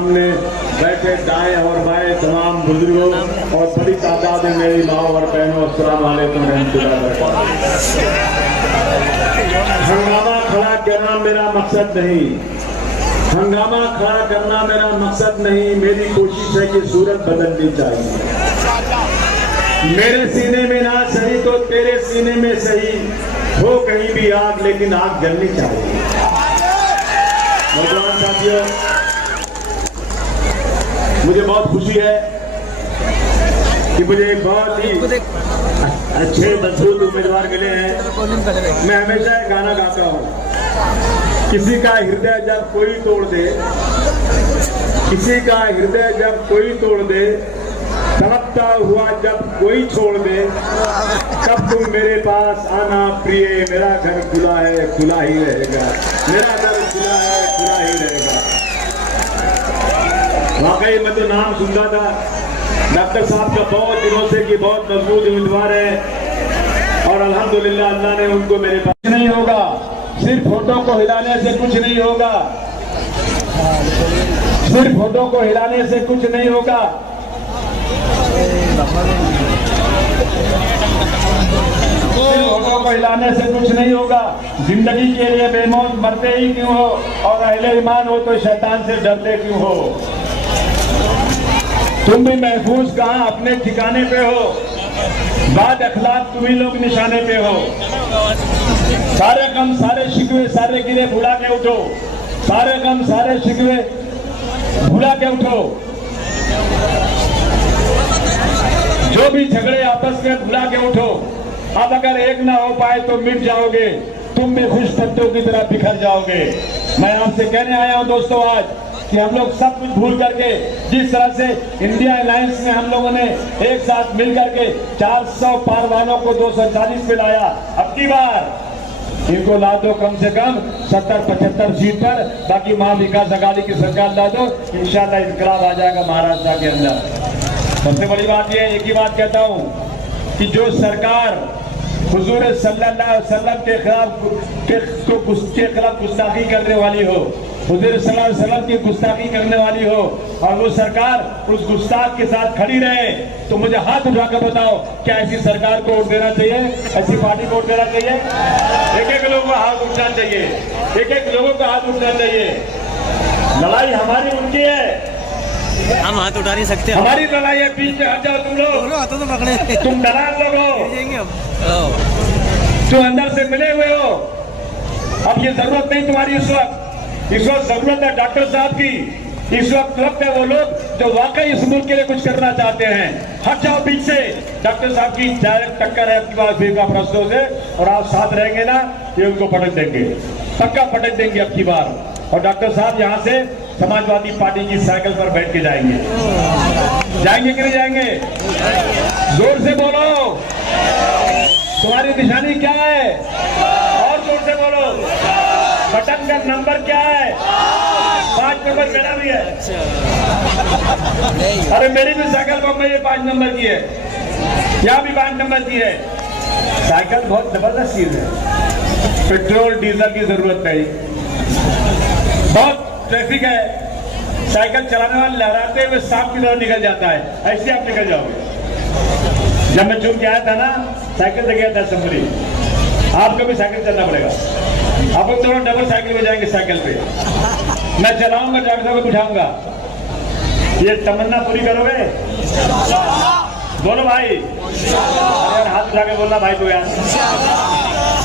सामने बैठे दाएं और बाएं तमाम बुजुर्गों और बड़ी तादाद में मेरी माँ और बहनों, अस्सलाम वालेकुम रहमतुल्लाह। हंगामा खड़ा करना मेरा मकसद नहीं, हंगामा खड़ा करना मेरा मकसद नहीं। मेरी कोशिश है कि सूरत बदलनी चाहिए। मेरे सीने में ना सही तो तेरे सीने में सही हो कहीं भी आग, लेकिन आग जलनी चाहिए। नौजवान साथियों, मुझे बहुत खुशी है कि मुझे एक बहुत ही अच्छे मजबूत उम्मीदवार मिले हैं। मैं हमेशा एक गाना गाता हूँ, किसी का हृदय जब कोई तोड़ दे, किसी का हृदय जब कोई तोड़ दे, तड़पता हुआ जब कोई छोड़ दे, तब तुम मेरे पास आना प्रिय। मेरा घर खुला है, खुला ही रहेगा, मेरा घर खुला है, खुला ही रहेगा। वाकई मैं तो नाम सुनता था डॉक्टर साहब का बहुत दिनों से कि बहुत मजबूत उम्मीदवार है, और अल्हम्दुलिल्लाह अल्लाह ने उनको मेरे पास नहीं होगा। सिर्फ फोटो को हिलाने से कुछ नहीं होगा, सिर्फ फोटो को हिलाने से कुछ नहीं होगा। फोटो को हिलाने से कुछ नहीं होगा। जिंदगी के लिए बेमौत मरते ही क्यों हो, और अहले ईमान हो तो शैतान से डरते क्यों हो। तुम भी महफूज कहाँ अपने ठिकाने पे हो, बाद अखलाक तुम ही लोग निशाने पे हो। सारे गम सारे शिकवे सारे गिले भुला के उठो, सारे गम सारे शिकवे भुला के उठो। जो भी झगड़े आपस में भुला के उठो। अब अगर एक ना हो पाए तो मिट जाओगे, तुम भी खुश पत्तों की तरह बिखर जाओगे। मैं आपसे कहने आया हूं दोस्तों आज कि हम लोग सब कुछ भूल करके, जिस तरह से इंडिया अलायंस में हम लोगों ने एक साथ मिल करके 400 पारवानों को 240 पे लाया, अब की बार इनको ला दो कम से कम 70-75 सीट पर। बाकी महा विकास अघाड़ी की सरकार ला दो, इंशाल्लाह इनकलाब आ जाएगा महाराष्ट्र के अंदर। सबसे बड़ी बात यह है, एक ही बात कहता हूं कि जो सरकार हुजूर सल्लल्लाहु अलैहि वसल्लम के खिलाफ गुस्ताखी करने वाली हो, हुजूर सल्लल्लाहु अलैहि वसल्लम की गुस्ताखी करने वाली हो, और वो सरकार उस गुस्ताख के साथ खड़ी रहे, तो मुझे हाथ उठाकर बताओ, क्या ऐसी सरकार को वोट देना चाहिए, ऐसी पार्टी को वोट देना चाहिए? एक एक लोगों का हाथ उठना चाहिए, एक एक लोगों का हाथ उठना चाहिए। लड़ाई हमारी उनकी है, हम हाथ उठा नहीं सकते। हमारी लड़ाई है, बीच में हट जाओ तुम लोग। तुम दलाल लोग हो जो अंदर से मिले हुए हो। अब ये जरूरत नहीं तुम्हारी इस वक्त जरूरत है डॉक्टर साहब की। इस वक्त है वो लोग जो वाकई इस मुल्क के लिए कुछ करना चाहते हैं। हट जाओ बीच से। डॉक्टर साहब की डायरेक्ट टक्कर है आपके पास बेका प्रश्नों से, और आप साथ रहेंगे ना, ये उनको पटक देंगे, पक्का पटक देंगे अब की बार। और डॉक्टर साहब यहाँ से समाजवादी पार्टी की साइकिल पर बैठ के जाएंगे। जाएंगे कि नहीं जाएंगे? जोर से बोलो, तुम्हारी निशानी क्या है? और जोर से बोलो, बटन का नंबर क्या है? 5 नंबर मेरा भी है। अरे मेरी भी साइकिल बम में ये 5 नंबर की है, यहाँ भी 5 नंबर की है। साइकिल बहुत जबरदस्त चीज है, पेट्रोल डीजल की जरूरत नहीं। बहुत ट्रैफिक है, साइकिल चलाने वाले लहराते हुए सांप की तरह निकल जाता है, ऐसे आप निकल जाओगे। जब मैं चुन के आया था ना, साइकिल से गया था असम्बली। आपको भी साइकिल चलना पड़ेगा। आप लोग दोनों डबल साइकिल में जाएंगे, साइकिल पे मैं चलाऊंगा, डॉक्टर साहब को बिठाऊंगा। ये तमन्ना पूरी करोगे दोनों भाई? यार हाथ उठा के बोलना भाई को यार,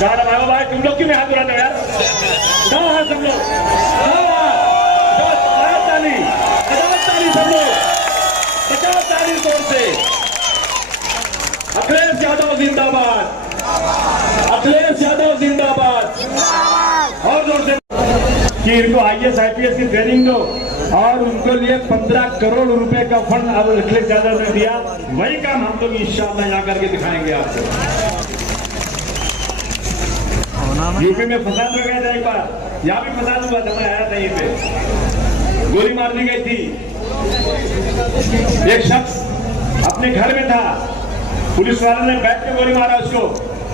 गाना भागो भाई। तुम लोग क्यों हाथ उठाते हो यार? कहाँ है सब लोग? सब लोग 50 तारीख जोर से। अखिलेश यादव जिंदाबाद, अखिलेश यादव जिंदाबाद। और जोर से कि इनको IAS IPS की ट्रेनिंग दो, और उनको लिए 15 करोड़ रुपए का फंड अब अखिलेश यादव ने दिया। वही काम हम लोग इंशाअल्लाह यहाँ करके दिखाएंगे आपको। यूपी में फसाद हो गया था एक बार, यहाँ भी फसाद हुआ था, मैं आया था यहीं पे, गोली मार दी गई थी। एक शख्स अपने घर में था, पुलिस वालों ने बैठ के गोली मारा उसको।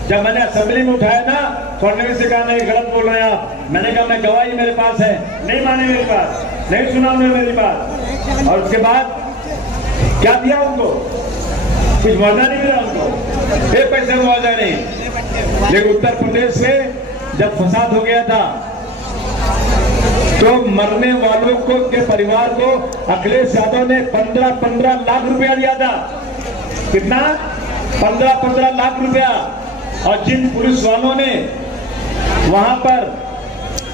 जब मैंने असेंबली में उठाया ना, फडणवीस से कहा नहीं गलत बोल रहे हैं आप। मैंने कहा मैं गवाही मेरे पास है, नहीं माने मेरी बात, नहीं सुना उन्होंने मेरी बात। और उसके बाद क्या दिया उनको? कुछ मुआवजा नहीं मिला उनको, एक पैसे मुआवजा नहीं। लेकिन उत्तर प्रदेश में जब फसाद हो गया था तो मरने वालों को के परिवार को अखिलेश यादव ने 15-15 लाख रुपया दिया था। कितना? 15-15 लाख रुपया। और जिन पुलिस वालों ने वहां पर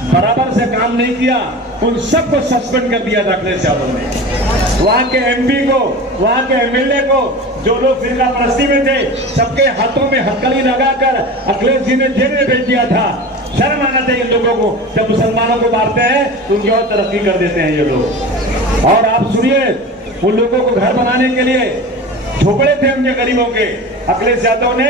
बराबर से काम नहीं किया उन सबको सस्पेंड कर दिया था अखिलेश यादव ने। वहां के एमपी को, वहां के एमएलए को, जो लोग फिरका परस्ती में थे, सबके हाथों में हथकड़ी लगाकर अखिलेश जी ने जेल में भेज दिया था। शर्म आना चाहिए इन लोगों को, जब मुसलमानों को मारते हैं तो उनकी और तरक्की कर देते हैं ये लोग। और आप सुनिए, उन लोगों को घर बनाने के लिए झोपड़े थे उनके गरीबों के, अखिलेश यादव ने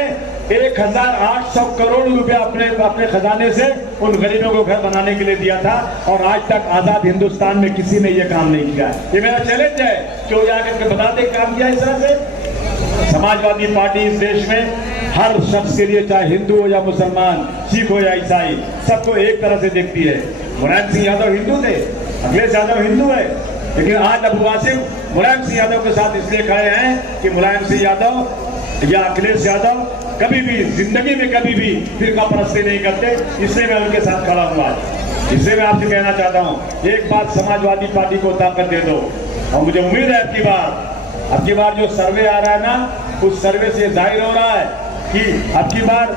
1800 करोड़ रुपया अपने खजाने से उन गरीबों को घर बनाने के लिए दिया था। और आज तक आजाद हिंदुस्तान में किसी ने यह काम नहीं किया। ये मेरा चैलेंज है कि वो जाकर के बता दे काम किया इस तरह से। समाजवादी पार्टी इस देश में हर शख्स के लिए, चाहे हिंदू हो या मुसलमान, सिख हो या ईसाई, सबको एक तरह से देखती है। मुलायम सिंह यादव हिंदू थे, अखिलेश यादव हिंदू है, लेकिन आज अबू वासिम मुलायम सिंह यादव के साथ इसलिए खड़े हैं कि मुलायम सिंह यादव या अखिलेश यादव कभी भी जिंदगी में कभी भी फिरका परस्ती नहीं करते, इसलिए मैं उनके साथ खड़ा हुआ। इसलिए मैं आपसे कहना चाहता हूँ, एक बात समाजवादी पार्टी को ताकत दे दो। और मुझे उम्मीद है अब की बार जो सर्वे आ रहा है ना, उस सर्वे से जाहिर हो रहा है कि अब की बार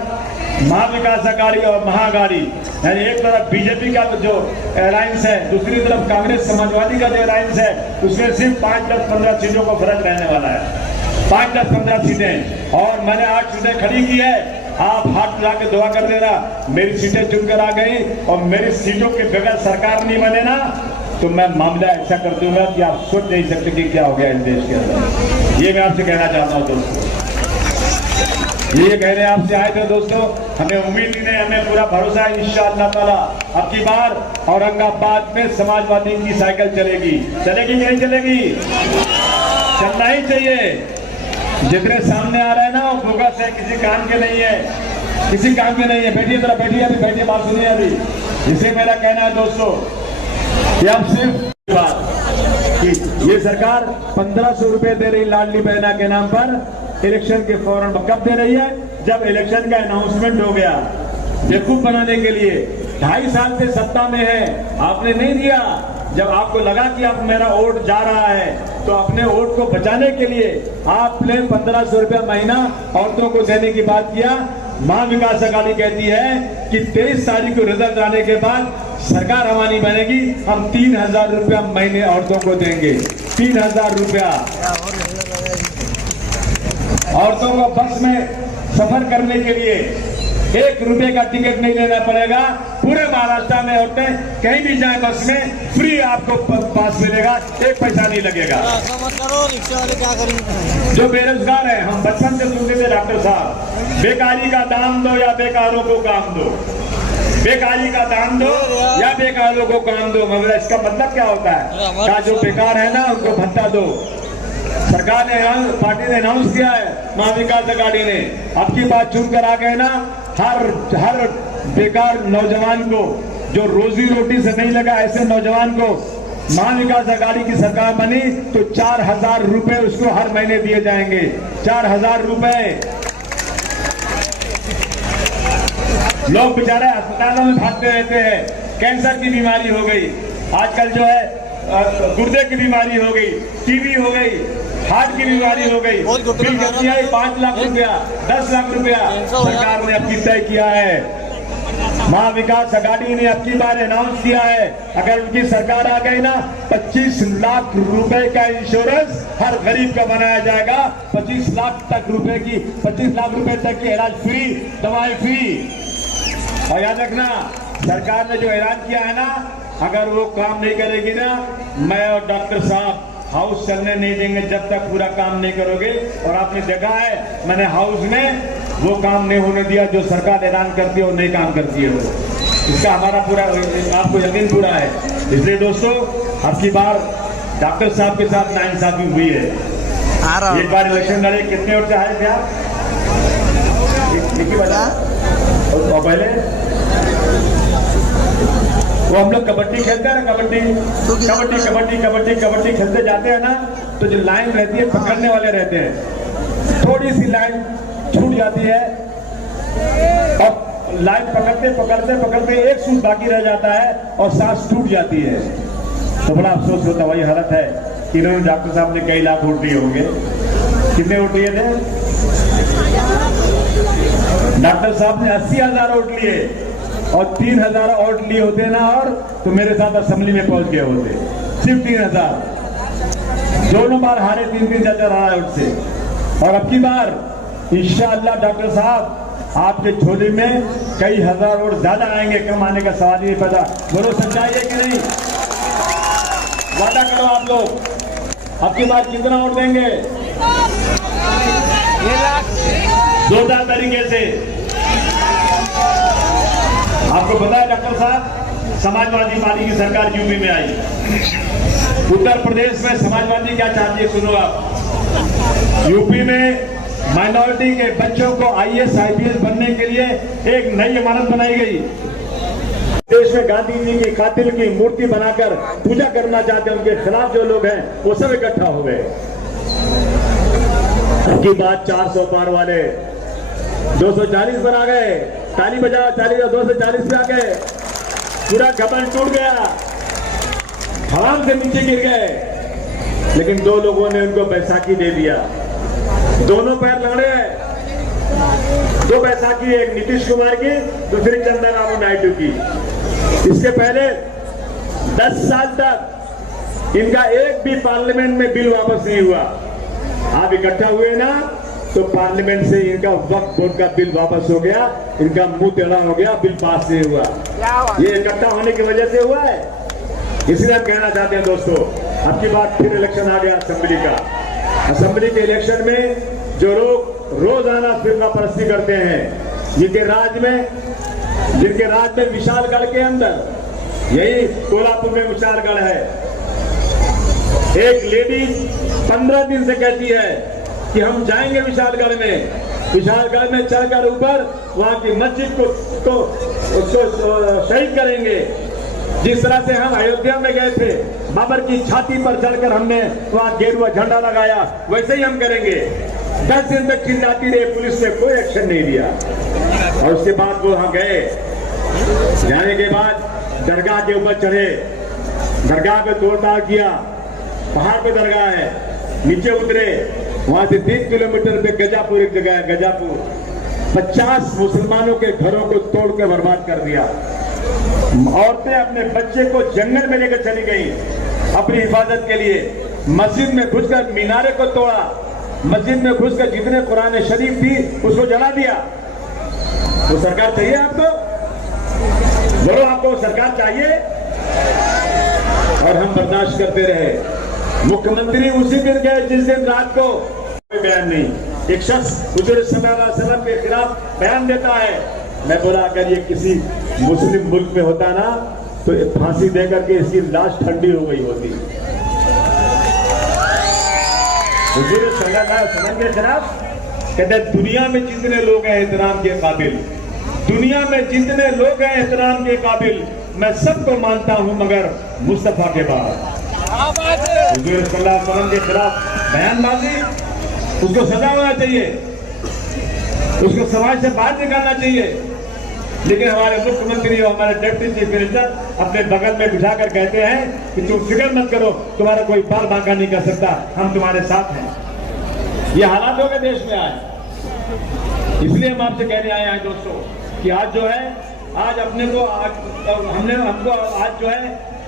महाविकास अघाड़ी और महाअघाड़ी, यानी एक तरफ बीजेपी का जो अलायंस है, दूसरी तरफ कांग्रेस समाजवादी का जो अलायंस है, उसमें सिर्फ 5-10-15 सीटों का फर्क रहने वाला है। 5-10-15 सीटें। और मैंने 8 सीटें खड़ी की है। आप हाथ मिला के दुआ कर देना, मेरी सीटें चुनकर आ गई और मेरी सीटों के बगैर सरकार नहीं बने ना, तो मैं मामला ऐसा कर दूंगा कि आप सोच नहीं सकते कि क्या हो गया इस देश के अंदर। ये मैं आपसे कहना चाहता हूँ दोस्तों, ये कहने आपसे आए थे दोस्तों। हमें उम्मीद ही नहीं, हमें पूरा भरोसा है इंशाअल्लाह ताला अब की बार औरंगाबाद में समाजवादी की साइकिल चलेगी। चलेगी कि नहीं चलेगी? चलना ही चाहिए। जितने सामने आ रहे हैं ना, वो बोगस है, किसी काम के नहीं है, किसी काम के नहीं है। बैठिए जरा, बैठिए, अभी बैठिए, बात सुनिए अभी। इसे मेरा कहना है दोस्तों कि अब सिर्फ बात कि ये सरकार 1500 रुपए दे रही लाडली बहना के नाम पर इलेक्शन के फौरन। कब दे रही है? जब इलेक्शन का अनाउंसमेंट हो गया, बेवकूफ बनाने के लिए। 2.5 साल से सत्ता में है, आपने नहीं दिया। जब आपको लगा कि अब मेरा वोट जा रहा है, तो अपने वोट को बचाने के लिए आपने 1500 रुपया महीना औरतों को देने की बात किया। महाविकास अघाड़ी कहती है कि 23 तारीख को रिजल्ट आने के बाद सरकार हमारी बनेगी, हम 3000 रुपया महीने औरतों को देंगे। 3000 रुपया औरतों को बस में सफर करने के लिए 1 रुपए का टिकट नहीं लेना पड़ेगा। पूरे महाराष्ट्र में औरतें कहीं भी जाए बस में फ्री आपको पास मिलेगा, 1 पैसा नहीं लगेगा। क्या करेंगे? जो बेरोजगार है, हम बचपन से सुनते थे डॉक्टर साहब, बेकारी का दाम दो या बेकारों को काम दो, बेकारी का दाम दो या बेकारों को काम दो। मगर इसका मतलब क्या होता है? क्या जो बेकार है ना, उनको भत्ता दो। सरकार ने, पार्टी ने अनाउंस किया है, महाविकास अघाड़ी ने, अब की बात चुनकर आ गए ना, हर बेकार नौजवान को, जो रोजी रोटी से नहीं लगा, ऐसे नौजवान को महाविकास अघाड़ी की सरकार बनी तो 4000 रुपए उसको हर महीने दिए जाएंगे। 4000 रुपए। लोग बेचारे अस्पतालों में भागते रहते हैं, कैंसर की बीमारी हो गई, आजकल जो है गुर्दे की बीमारी हो गई, टीबी हो गई, हार्ट की बीमारी हो गई। बिल कितनी आई? 5 लाख रुपया, 10 लाख रुपया सरकार ने अब की तय किया है। महाविकास अघाड़ी ने अब की बार अनाउंस किया है, अगर उनकी सरकार आ गई ना, 25 लाख रुपए का इंश्योरेंस हर गरीब का बनाया जाएगा। 25 लाख तक रुपए की, 25 लाख रुपए तक की इलाज फ्री, दवाई फ्री। और याद रखना, सरकार ने जो ऐलान किया है ना, अगर वो काम नहीं करेगी ना, मैं और डॉक्टर साहब हाउस चलने नहीं देंगे जब तक पूरा काम नहीं करोगे। और आपने देखा है, मैंने हाउस में वो काम नहीं होने दिया जो सरकार ऐलान करती है और नहीं काम करती है। वो इसका हमारा पूरा, आपको यकीन पूरा है। इसलिए दोस्तों, अब की बार डॉक्टर साहब के साथ नाइंसाफी हुई है। एक बार इलेक्शन लड़े, कितने वोट से हारे थे आप? एक ही बता। और पहले वो हम लोग कबड्डी खेलते हैं ना, कबड्डी कबड्डी कबड्डी कबड्डी कबड्डी खेलते जाते हैं ना, तो जो लाइन रहती है पकड़ने वाले रहते हैं, थोड़ी सी लाइन छूट जाती है और लाइन पकड़ते पकड़ते पकड़ते एक सूट बाकी रह जाता है और सांस टूट जाती है। तो बड़ा अफसोस होता, वही हालत है कि इन्होंने डॉक्टर साहब ने कई लाख वोट दिए होंगे। कितने वोट दिए थे? डॉक्टर साहब ने 80,000 वोट लिए और 3,000 वोट लिए होते ना, और तो मेरे साथ असेंबली में पहुंच गए होते। सिर्फ 3,000, दोनों बार हारे 3-3 4 वोट से। और अब की बार इंशाअल्लाह डॉक्टर साहब आपके झोली में कई हजार वोट ज्यादा आएंगे, कम आने का सवाल ही नहीं पैदा। बोलो सच्चाई है कि नहीं? वादा करो आप लोग, अब की बार कितना वोट देंगे? जोरदार तरीके से। आपको पता है डॉक्टर साहब, समाजवादी पार्टी की सरकार यूपी में आई, उत्तर प्रदेश में समाजवादी क्या चाहती है सुनो आप। यूपी में माइनॉरिटी के बच्चों को IAS IPS बनने के लिए एक नई इमारत बनाई गई। देश में गांधी जी की कातिल की मूर्ति बनाकर पूजा करना चाहते हैं, उनके खिलाफ जो लोग हैं वो सब इकट्ठा हो गए। की बात 400 पार वाले 240 पर आ गए, ताली बजाओ, 240 पे आ गए, पूरा घमंड टूट गया, हवाम से नीचे गिर गए। लेकिन दो लोगों ने उनको बैसाखी दे दिया, दोनों पैर लड़े हैं, दो बैसाखी, एक नीतीश कुमार की, दूसरी चंद्रबाबू नायडू की। इसके पहले 10 साल तक इनका एक भी पार्लियामेंट में बिल वापस नहीं हुआ। आप इकट्ठा हुए ना, तो पार्लियामेंट से इनका वक्फ बोर्ड का बिल वापस हो गया, इनका मुंह टेढ़ा हो गया, बिल पास नहीं हुआ। ये इकट्ठा होने की वजह से हुआ है। इसलिए हम कहना चाहते हैं दोस्तों, अब की बात फिर इलेक्शन आ गया असेंबली का। असेंबली के इलेक्शन में जो लोग रोजाना फिरका परस्ती करते हैं, जिनके राज में विशालगढ़ के अंदर, यही कोल्हापुर में विशालगढ़ है, एक लेडीज 15 दिन से कहती है कि हम जाएंगे विशालगढ़ में चढ़कर ऊपर वहां की मस्जिद को शहीद करेंगे। जिस तरह से हम अयोध्या में गए थे, बाबर की छाती पर चढ़कर हमने वहां गेरुआ झंडा लगाया, वैसे ही हम करेंगे। 10 दिन तक चिल्लाती रही, पुलिस ने कोई एक्शन नहीं लिया। और उसके बाद वो वहां गए, जाने के बाद दरगाह के ऊपर चढ़े, दरगाह पे तोड़ताड़ किया, पहाड़ पे दरगाह है, नीचे उतरे, वहां से 3 किलोमीटर पे गजापुर एक जगह है, गजापुर 50 मुसलमानों के घरों को तोड़ के बर्बाद कर दिया। औरतें अपने बच्चे को जंगल में लेकर चली गई अपनी हिफाजत के लिए। मस्जिद में घुसकर मीनारे को तोड़ा, मस्जिद में घुसकर जितने कुरान शरीफ थी उसको जला दिया। वो सरकार चाहिए आपको? बोलो, आपको सरकार चाहिए? और हम बर्दाश्त करते रहे। मुख्यमंत्री उसी दिन गए जिस दिन रात को कोई बयान नहीं। एक शख्स हुजूर सल्लल्लाहु अलैहि वसल्लम के खिलाफ बयान देता है। मैं बोला, अगर ये किसी मुस्लिम मुल्क में होता ना, तो फांसी देकर के इसकी लाश ठंडी हो गई होती। हुजूर सल्लल्लाहु अलैहि वसल्लम के खिलाफ कहते हैं, दुनिया में जितने लोग हैं एहतराम के काबिल, दुनिया में जितने लोग हैं एहतराम के काबिल, मैं सबको मानता हूं मगर मुस्तफा के बाद। हुजूर सल्लल्लाहु अलैहि वसल्लम के खिलाफ बयानबाजी, उसको सजा होना चाहिए, उसको समाज से बाहर निकालना चाहिए। लेकिन हमारे मुख्यमंत्री और हमारे डिप्टी चीफ मिनिस्टर अपने बगल में बिठाकर कहते हैं कि तुम फिक्र मत करो, तुम्हारा कोई बाल बांका नहीं कर सकता, हम तुम्हारे साथ हैं। ये हालात हो गए देश में आज। इसलिए हम आपसे कहने आए हैं दोस्तों कि आज जो है, आज अपने को हमको आज जो है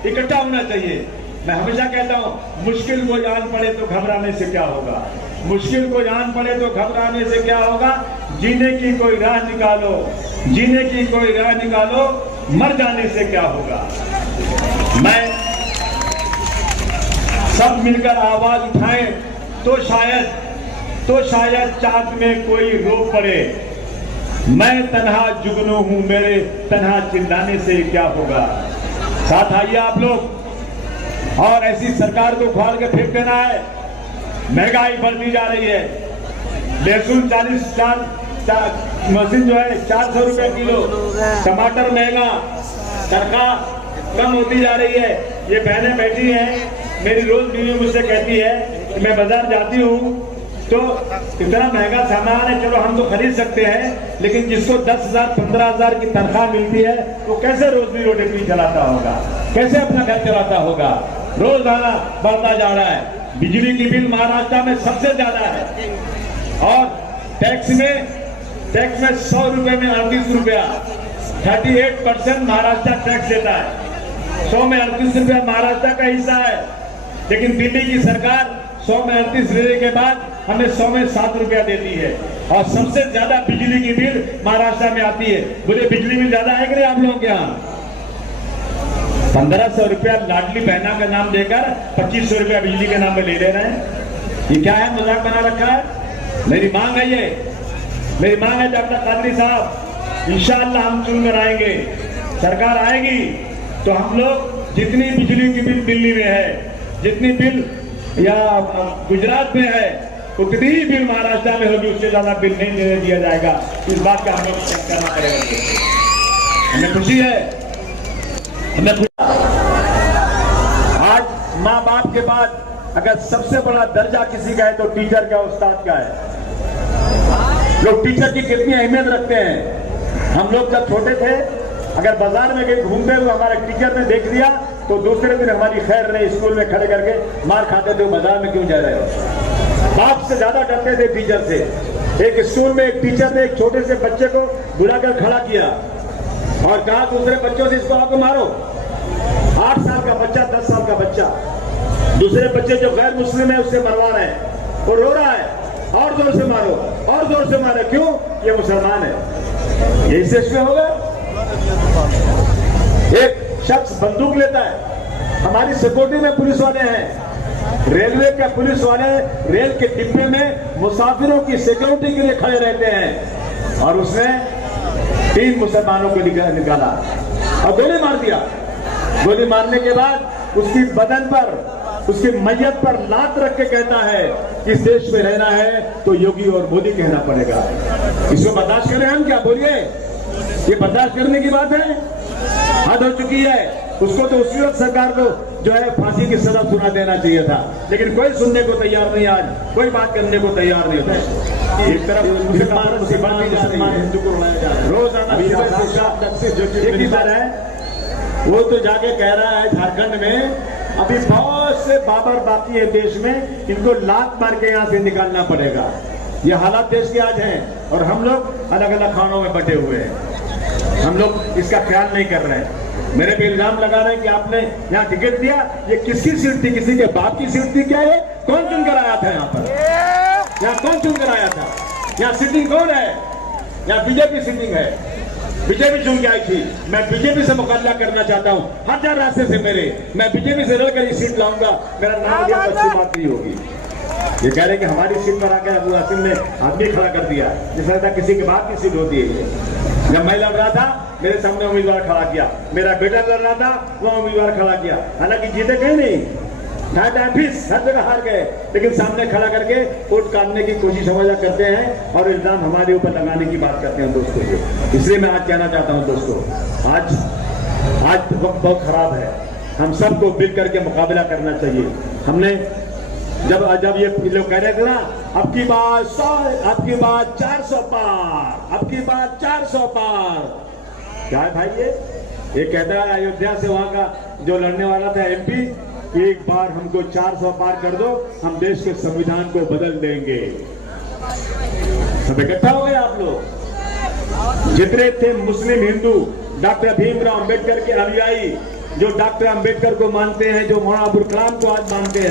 इकट्ठा होना चाहिए। मैं हमेशा कहता हूं, मुश्किल को जान पड़े तो घबराने से क्या होगा, मुश्किल को जान पड़े तो घबराने से क्या होगा। जीने की कोई राह निकालो, जीने की कोई राह निकालो, मर जाने से क्या होगा। मैं सब मिलकर आवाज उठाएं तो शायद चाँद में कोई रो पड़े। मैं तन्हा जुगनू हूं, मेरे तन्हा चिल्लाने से क्या होगा। साथ आइए आप लोग, और ऐसी सरकार को उखाड़ के फेंक देना है। महंगाई बढ़ती जा रही है, लहसुन 40 मशीन जो है 400 रुपए किलो, टमाटर महंगा, तनख्वाह कम होती जा रही है। ये बहनें बैठी हैं, मेरी रोज बीवी मुझसे कहती है कि मैं बाजार जाती हूँ तो इतना महंगा सामान है, चलो हम तो खरीद सकते हैं, लेकिन जिसको 10,000 15,000 की तनख्वाह मिलती है वो कैसे रोजी रोटी चलाता होगा, कैसे अपना घर चलाता होगा। रोजाना बढ़ता जा रहा है। बिजली की बिल महाराष्ट्र में सबसे ज्यादा है और टैक्स में 100 रुपए में 38 रुपया, 38% महाराष्ट्र टैक्स देता है। 100 में 38 रुपया महाराष्ट्र का हिस्सा है, लेकिन दिल्ली की सरकार 100 में 38 देने के बाद हमें 100 में 7 रुपया देती है और सबसे ज्यादा बिजली की बिल महाराष्ट्र में आती है। बोले बिजली बिल ज्यादा है कि नहीं आप लोगों के यहाँ? 1500 रुपया लाडली बहना का नाम देकर 2500 रुपया बिजली के नाम पे ले रहे हैं। ये क्या है, मजाक बना रखा है? मेरी मांग है, मेरी मांग है डॉक्टर कादरी साहब, इंशाअल्लाह हम चुनकर आएंगे, सरकार आएगी तो हम लोग जितनी बिजली की बिल दिल्ली में है, जितनी बिल या गुजरात में है, उतनी ही बिल महाराष्ट्र में होगी, उससे ज्यादा बिल नहीं देने दिया जाएगा। इस बात का हम लोग चेक करना पड़ेगा। हमें खुशी है, हमें खुशी। आज माँ बाप के बाद अगर सबसे बड़ा दर्जा किसी का है तो टीचर का, उस्ताद का है। लोग टीचर की कितनी अहमियत रखते हैं। हम लोग जब छोटे थे, अगर बाजार में कहीं घूमते हुए हमारे टीचर ने देख लिया तो दूसरे दिन हमारी खैर नहीं, स्कूल में खड़े करके मार खाते थे, बाजार में क्यों जा रहे हो। बाप से ज्यादा डरते थे टीचर से। एक स्कूल में एक टीचर ने एक छोटे से बच्चे को बुलाकर खड़ा किया और कहा दूसरे बच्चों से इसको आके मारो। 8 साल का बच्चा, 10 साल का बच्चा, दूसरे बच्चे जो गैर मुस्लिम है उससे मरवा रहे हैं, वो रो रहा है, और जोर से मारो, और जोर से मारो, क्यों? ये मुसलमान है। यही देश में होगा। एक शख्स बंदूक लेता है, हमारी सिक्योरिटी में पुलिस वाले हैं, रेलवे के पुलिस वाले रेल के डिब्बे में मुसाफिरों की सिक्योरिटी के लिए खड़े रहते हैं, और उसने 3 मुसलमानों को निकाला और गोली मार दिया। गोली मारने के बाद उसकी बदन पर, उसकी मैयत पर लात रख के कहता है कि इस देश में रहना है तो योगी और मोदी कहना पड़ेगा। इसको बर्दाश्त करें हम क्या? बोलिए, ये बर्दाश्त करने की बात है? हद हो चुकी है। उसको तो उसी वक्त सरकार को जो है फांसी की सजा सुना देना चाहिए था, लेकिन कोई सुनने को तैयार नहीं, आज कोई बात करने को तैयार नहीं होता है। एक तरफ मुसलमान हिंदू को उड़ाया जा रहा है, रोजाना एक ही बात है। वो तो जाके कह रहा है झारखंड में अभी बहुत से बाबर बाकी है देश में, इनको लात मार के यहाँ से निकालना पड़ेगा। ये हालात देश के आज हैं और हम लोग अलग अलग खानों में बटे हुए हैं। हम लोग इसका ख्याल नहीं कर रहे हैं। मेरे पे इल्जाम लगा रहे हैं कि आपने यहाँ टिकट दिया, ये किसकी सीट थी? किसी के बाप की सीट थी क्या? ये कौन चुन कर आया था यहाँ पर? यहाँ कौन चुन कर आया था? यहाँ सिटिंग कौन है? यहाँ बीजेपी सिटिंग है, बीजेपी चुन के आई थी। मैं बीजेपी से मुकाबला करना चाहता हूँ, हजार रास्ते से मैं बीजेपी से लड़कर ये सीट लाऊंगा, मेरा नाम लिया तो अच्छी बात नहीं होगी। ये कह रहे कि हमारी सीट पर आकर अबू आसिम ने आदमी खड़ा कर दिया, जिस तरह किसी के बाप की सीट होती है। जब मैं लड़ रहा था मेरे सामने उम्मीदवार खड़ा किया, मेरा बेटा लड़ रहा था वह उम्मीदवार खड़ा किया, हालांकि जीते कहीं नहीं, हर जगह हार गए, लेकिन सामने खड़ा करके वोट काटने की कोशिश हमेशा करते हैं और इल्जाम हमारे ऊपर लगाने की बात करते हैं दोस्तों। इसलिए मैं आज कहना चाहता हूं दोस्तों, आज वक्त बहुत खराब है, हम सबको मिल करके मुकाबला करना चाहिए। हमने जब ये लोग कह रहे थे ना, अब की बात 400 पार, अब की बात 400 पार, क्या है भाई? ये कहता है अयोध्या से वहां का जो लड़ने वाला था MP, एक बार हमको 400 पार कर दो, हम देश के संविधान को बदल देंगे। सब इकट्ठा हो गए आप लोग, जितने थे मुस्लिम हिंदू, डॉक्टर भीमराव अंबेडकर के अनुयायी, जो डॉक्टर अंबेडकर को मानते हैं, जो मौलाना अबुल कलाम को आज मानते हैं।